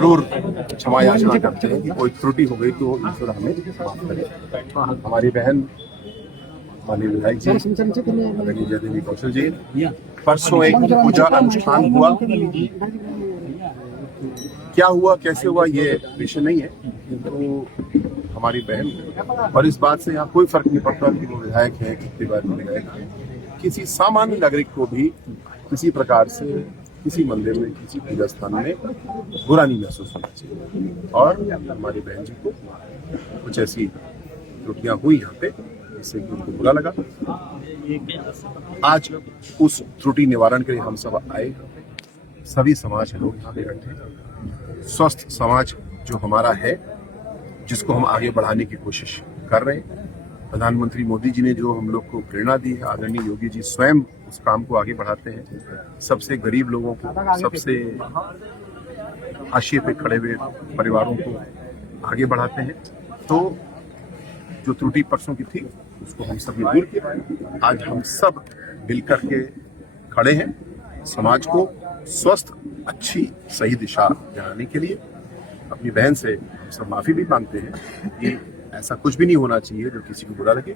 जरूर क्षमा याचना करते हैं कि कोई त्रुटि हो गई तो ईश्वर हमें माफ करे। हमारी बहन माननीय विधायक जी आदरणीय जय देवी कौशल जी, परसों एक पूजा अनुष्ठान हुआ। क्या हुआ कैसे हुआ ये विषय नहीं है, तो हमारी बहन, और इस बात से यहाँ कोई फर्क नहीं पड़ता कि वो विधायक है कितनी बार विधायक है, किसी सामान्य नागरिक को भी किसी प्रकार से किसी मंदिर में किसी पूजा स्थान में बुरा नहीं महसूस होना चाहिए। और हमारी बहन जी को कुछ ऐसी त्रुटियां हुई यहाँ पे जिससे कि उनको बुरा लगा। आज उस त्रुटि निवारण के लिए हम सब आए, सभी समाज के लोग यहाँ पे इकट्ठे, स्वस्थ समाज जो हमारा है जिसको हम आगे बढ़ाने की कोशिश कर रहे हैं। प्रधानमंत्री मोदी जी ने जो हम लोग को प्रेरणा दी है, आदरणीय योगी जी स्वयं उस काम को आगे बढ़ाते हैं। सबसे गरीब लोगों को, सबसे हाशिए पे खड़े हुए परिवारों को आगे बढ़ाते हैं। तो जो त्रुटि परसों की थी उसको हम सब दूर किया। आज हम सब मिलकर के खड़े हैं समाज को स्वस्थ अच्छी सही दिशा दिलाने के लिए। अपनी बहन से हम सब माफी भी मांगते हैं कि ऐसा कुछ भी नहीं होना चाहिए जो किसी को बुरा लगे।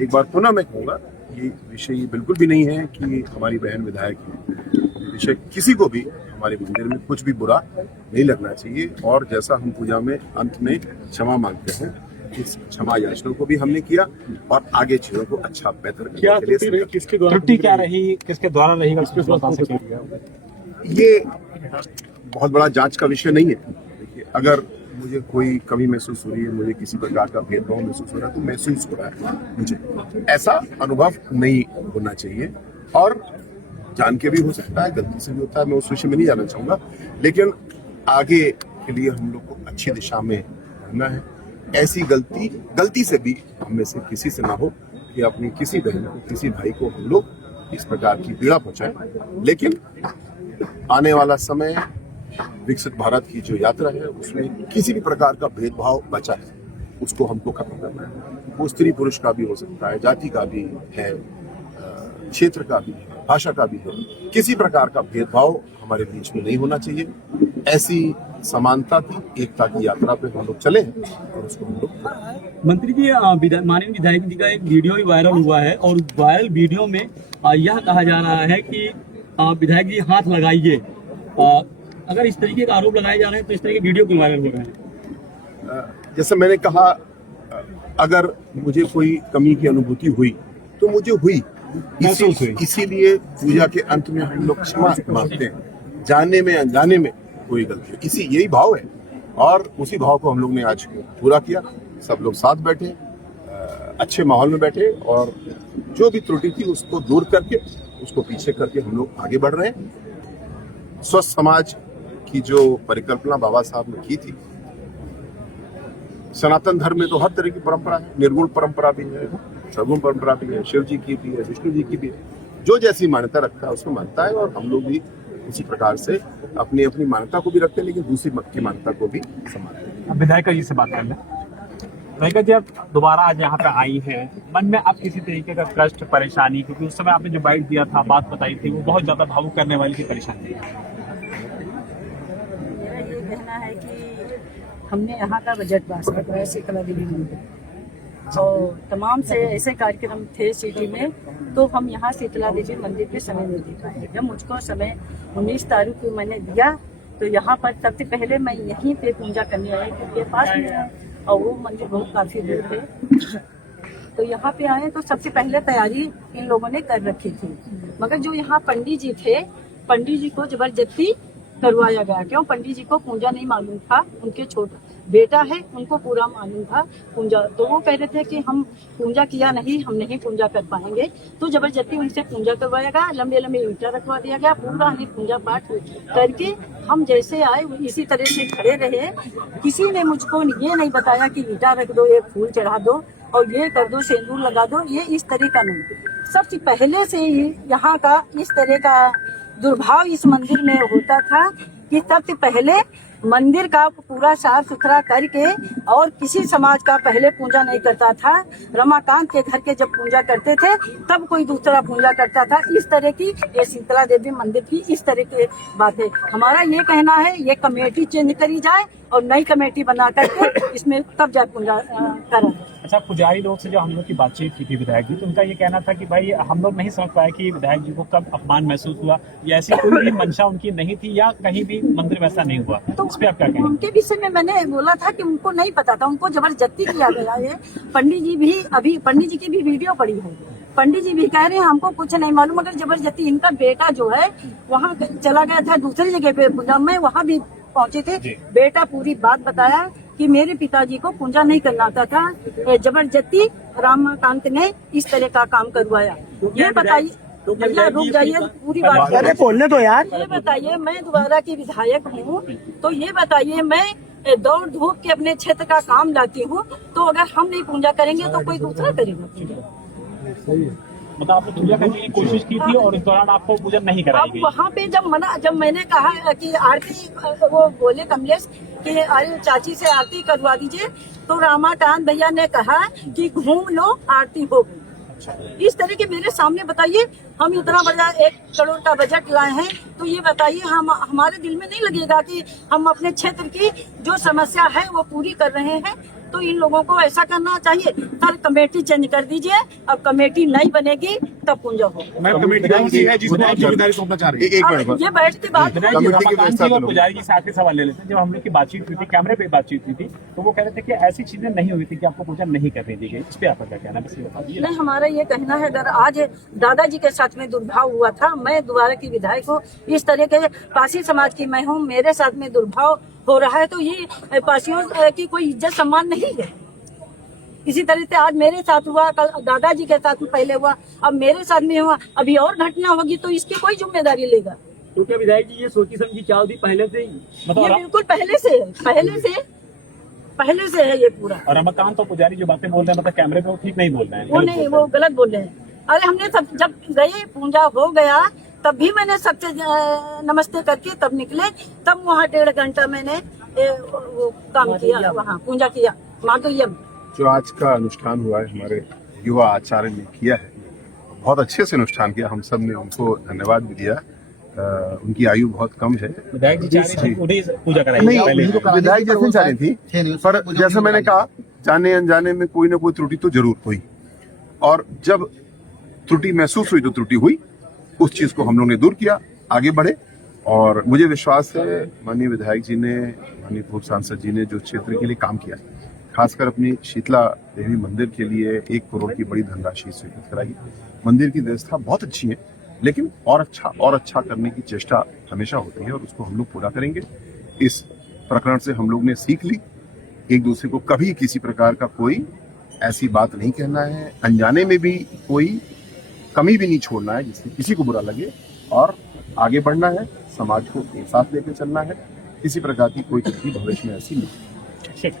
एक बार पुनः मैं कहूँगा, ये विषय ये बिल्कुल भी नहीं है कि हमारी बहन विधायक है, ये विषय किसी को भी हमारे मंदिर में कुछ भी बुरा नहीं लगना चाहिए। और जैसा हम पूजा में अंत में क्षमा मांगते हैं, इस क्षमा याचना को भी हमने किया और आगे चीजों को अच्छा बेहतर करने के लिए किसके द्वारा त्रुटि क्या रही, किसके द्वारा रहेगा, ये बहुत बड़ा जांच का विषय नहीं है। देखिए, अगर मुझे कोई कमी महसूस हो रही है, मुझे किसी प्रकार का भेदभाव महसूस हो रहा है तो महसूस हो रहा है, मुझे ऐसा अनुभव नहीं होना चाहिए। और जान के भी हो सकता है, गलती से भी होता है, मैं उस विषय में नहीं जाना चाहूंगा। लेकिन आगे के लिए हम लोग को अच्छी दिशा में रहना है। ऐसी गलती से भी हम में से किसी से ना हो कि अपनी किसी बहन को, किसी भाई को हम लोग इस प्रकार की पीड़ा पहुंचाएं। लेकिन आने वाला समय, विकसित भारत की जो यात्रा है उसमें किसी भी प्रकार का भेदभाव बचा है, उसको हमको खत्म करना है। वो स्त्री पुरुष का भी हो सकता है, जाति का भी है, क्षेत्र का भी है, भाषा का भी है। किसी प्रकार का भेदभाव हमारे बीच में नहीं होना चाहिए। ऐसी समानता की, एकता की यात्रा पे हम लोग चले और उसको हम लोग। मंत्री जी, माननीय विधायक जी का एक वीडियो भी वायरल हुआ है और वायरल वीडियो में यह कहा जा रहा है कि विधायक जी हाथ लगाइए। अगर इस तरीके का आरोप लगाए जा रहे हैं तो इस तरह के वीडियो क्यों वायरल हो रहे हैं? जैसे मैंने कहा, अगर मुझे कोई कमी की अनुभूति हुई तो मुझे हुई, इसीलिए पूजा के अंत में हम लोग क्षमा मांगते हैं। जाने में अनजाने में कोई गलती, इसी यही भाव है और उसी भाव को हम लोग ने आज पूरा किया। सब लोग साथ बैठे, अच्छे माहौल में बैठे और जो भी त्रुटि थी उसको दूर करके, उसको पीछे करके हम लोग आगे बढ़ रहे हैं। स्वस्थ समाज की जो परिकल्पना बाबा साहब ने की थी, सनातन धर्म में तो हर तरह की परंपरा है, निर्गुण परंपरा भी है, सगुण परंपरा भी है, शिव जी की भी है, विष्णु जी की भी है। जो जैसी मान्यता रखता है उसमें मानता है और हम लोग भी उसी प्रकार से अपनी अपनी मान्यता को भी रखते हैं, लेकिन दूसरी मत की मान्यता को भी सम्मानते हैं। अब विधायक जी से बात कर लें। विधायक जी, आप दोबारा आज यहाँ पे आई है, मन में आप किसी तरीके का कष्ट, परेशानी, क्योंकि उस समय आपने जो बाइट दिया था, बात बताई थी, वो बहुत ज्यादा भावुक करने वाली की परेशानी थी। मेरा ये कहना है कि हमने यहाँ का बजट पास करवाया शीतला देवी मंदिर और तमाम से ऐसे कार्यक्रम थे सिटी में, तो हम यहाँ शीतला देवी मंदिर पे समय नहीं दे पाए। जब मुझको समय 19 तारीख को मैंने दिया तो यहाँ पर सबसे पहले मैं यहीं पे पूजा करने आई, क्योंकि ये पास में है और वो मंदिर बहुत काफी दूर है। तो यहाँ पे आए तो सबसे पहले तैयारी इन लोगों ने कर रखी थी, मगर जो यहाँ पंडित जी थे, पंडित जी को जबरदस्ती करवाया गया। क्यों? पंडित जी को पूजा नहीं मालूम था, उनके छोटा बेटा है उनको पूरा मालूम था पूजा। तो वो कह रहे थे कि हम पूजा किया नहीं, हम नहीं पूजा कर पाएंगे, तो जबरदस्ती उनसे पूजा करवाया गया। लंबे लंबे ईंटा रखवा दिया गया, पूरा हमें पूजा पाठ करके हम जैसे आए इसी तरह से खड़े रहे। किसी ने मुझको ये नहीं बताया कि ईंटा रख दो, एक फूल चढ़ा दो और ये कर दो, सिंदूर लगा दो, ये इस तरह का नहीं। सबसे पहले से ही यहाँ का इस तरह का दुर्भाव इस मंदिर में होता था कि सबसे पहले मंदिर का पूरा साफ सुथरा करके, और किसी समाज का पहले पूजा नहीं करता था। रमाकांत के घर के जब पूजा करते थे तब कोई दूसरा पूजा करता था। इस तरह की ये शीतला देवी मंदिर की इस तरह की बातें। हमारा ये कहना है ये कमेटी चेंज करी जाए और नई कमेटी बना करके इसमें तब जाए पूजा करें। अच्छा, पुजारी लोग से जो हम लोग की बातचीत की थी विधायक जी, तो उनका ये कहना था कि भाई हम लोग नहीं समझ पाए कि विधायक जी को कब अपमान महसूस हुआ, या ऐसी कोई भी मंशा उनकी नहीं थी, या कहीं भी मंदिर में ऐसा नहीं हुआ। तो इस पे आप क्या कहेंगे? उनके विषय में मैंने बोला था कि उनको नहीं पता था, उनको जबरदस्ती किया गया है। पंडित जी भी, अभी पंडित जी की भी वीडियो पड़ी है, पंडित जी भी कह रहे हैं हमको कुछ नहीं मालूम, मगर जबरदस्ती इनका बेटा जो है वहाँ चला गया था दूसरी जगह पे पूजा में, वहाँ भी पहुंचे थे। बेटा पूरी बात बताया कि मेरे पिताजी को पूजा नहीं करना आता था, जबरदस्ती रामाकांत ने इस तरह का काम करवाया। ये बताइए, भैया रुक जाइए, पूरी बात अरे बोलने दो यार। ये बताइए, मैं दोबारा की विधायक हूँ, तो ये बताइए मैं दौड़ धूप के अपने क्षेत्र का काम लाती हूँ, तो अगर हम नहीं पूजा करेंगे तो कोई दूसरा करेगा। मतलब आपने पूजा करने की कोशिश की थी और इस दौरान आपको पूजा नहीं कराई अब गई। वहाँ पे जब मैंने कहा कि आरती, वो बोले कमलेश कि अरे चाची से आरती करवा दीजिए, तो रामाकांत भैया ने कहा कि घूम लो आरती हो गई। इस तरह के मेरे सामने बताइए, हम इतना बड़ा 1 करोड़ का बजट लाए हैं, तो ये बताइए हम हमारे दिल में नहीं लगेगा कि हम अपने क्षेत्र की जो समस्या है वो पूरी कर रहे हैं। तो इन लोगों को ऐसा करना चाहिए, सर कमेटी चेंज कर दीजिए, अब कमेटी नहीं बनेगी तब पूजा हो। कमेटी कौन सी है जिसमें आप जिम्मेदारी सौंपना चाह रहे हैं? एक मिनट ये बैठ के बात विधायक जी, रमाकांत जी और पुजारी जी से आखिरी सवाल ले लेते हैं। जब हम लोग की बातचीत हुई थी, कैमरे पे बातचीत हुई थी, तो वो कह रहे थे कि ऐसी चीजें नहीं हुई थी कि आपको पूजा नहीं करने दी गई। इस पे आपका क्या कहना है, बस ये बता दीजिए। नहीं, हमारा ये कहना है, अगर आज दादाजी के साथ में दुर्भाव हुआ था, मैं दोबारा की विधायक हूँ, इस तरह के पासी समाज की मैं हूँ, मेरे साथ में दुर्भाव हो रहा है, तो ये पासियों की कोई इज्जत सम्मान नहीं है। इसी तरह से आज मेरे साथ हुआ, कल दादाजी के साथ पहले हुआ, अब मेरे साथ में हुआ, अभी और घटना होगी तो इसकी कोई जिम्मेदारी लेगा? तो क्या विधायक जी ये सोची समझी चाल थी पहले से ही? ये बिल्कुल पहले से है ये पूरा। और रमाकांत और पुजारी जो बातें बोल रहे हैं, मतलब कैमरे पे वो ठीक नहीं बोल रहे हैं, वो नहीं, वो गलत बोल रहे हैं। अरे हमने सब जब गए, पूजा हो गया, तब भी मैंने सबसे नमस्ते करके तब निकले, तब वहाँ 1.5 घंटा मैंने वो काम किया, वहाँ पूजा किया माधुर्य। जो आज का अनुष्ठान हुआ है हमारे युवा आचार्य ने किया है, बहुत अच्छे से अनुष्ठान किया, हम सब ने उनको धन्यवाद भी दिया। उनकी आयु बहुत कम है। विधायक जी चाह रहे थे उन्हीं पूजा कराई नहीं, पहले। विधायक जैसे चाह रही थी, पर जैसा मैंने कहा, जाने अनजाने में कोई ना कोई त्रुटि तो जरूर हुई, और जब त्रुटि महसूस हुई तो त्रुटि हुई, उस चीज को हम लोग ने दूर किया, आगे बढ़े। और मुझे विश्वास है माननीय विधायक जी ने, माननीय पूर्व सांसद जी ने जो क्षेत्र के लिए काम किया, खासकर अपनी शीतला देवी मंदिर के लिए 1 करोड़ की बड़ी धनराशि स्वीकृत कराई। मंदिर की व्यवस्था बहुत अच्छी है, लेकिन और अच्छा करने की चेष्टा हमेशा होती है, और उसको हम लोग पूरा करेंगे। इस प्रकरण से हम लोग ने सीख ली, एक दूसरे को कभी किसी प्रकार का कोई ऐसी बात नहीं कहना है, अनजाने में भी कोई कमी भी नहीं छोड़ना है जिससे किसी को बुरा लगे, और आगे बढ़ना है, समाज को एक साथ लेकर चलना है। किसी प्रकार की कोई त्रुटि भविष्य में ऐसी नहीं। ठीक।